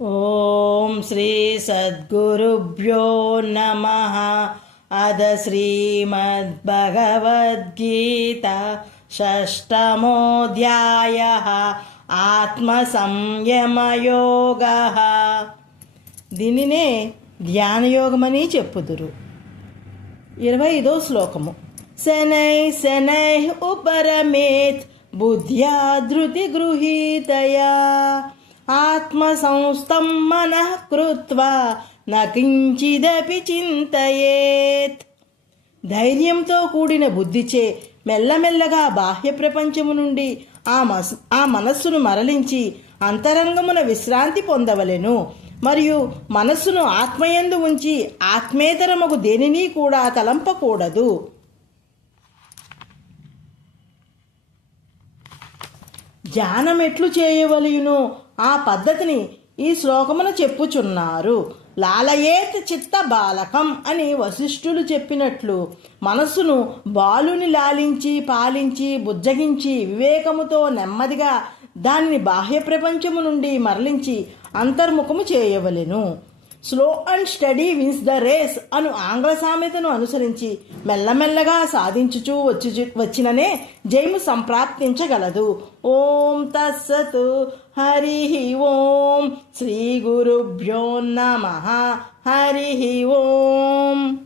ఓం శ్రీ సద్గురుభ్యో నమః. అద శ్రీమద్భగవద్గీత షష్టమోధ్యాయః ఆత్మసంయమయోగః. దీనినే ధ్యానయోగమని చెప్పుదురు. 25వ శ్లోకము. శనై శనై ఉపరమేత్ బుద్ధ్యా ధృతి గృహీతయా ఆత్మసంస్థం మనః కృత్వా నకించిదపి చింతయేత్. ధైర్యంతో కూడిన బుద్ధిచే మెల్లమెల్లగా బాహ్య ప్రపంచము నుండి ఆ మనస్సును మరలించి అంతరంగమున విశ్రాంతి పొందవలెను. మరియు మనస్సును ఆత్మయందు ఉంచి ఆత్మేతరముకు దేనిని కూడా తలంపకూడదు. ధ్యానం ఎట్లు చేయవలయునో ఆ పద్ధతిని ఈ శ్లోకమున చెప్పుచున్నారు. లాలయేత్ చిత్త బాలకం అని వశిష్ఠులు చెప్పినట్లు మనస్సును బాలుని లాలించి పాలించి బుజ్జగించి వివేకముతో నెమ్మదిగా దానిని బాహ్య ప్రపంచము నుండి మరలించి అంతర్ముఖము చేయవలెను. Slow and steady wins the race అను ఆంగ్ల సామెతను అనుసరించి మెల్లమెల్లగా సాధించుచూ వచ్చిననే జయము సంప్రాప్తించగలదు. ఓం తస్సత్. హరి ఓం. శ్రీ గురుభ్యో నమః. హరి ఓం.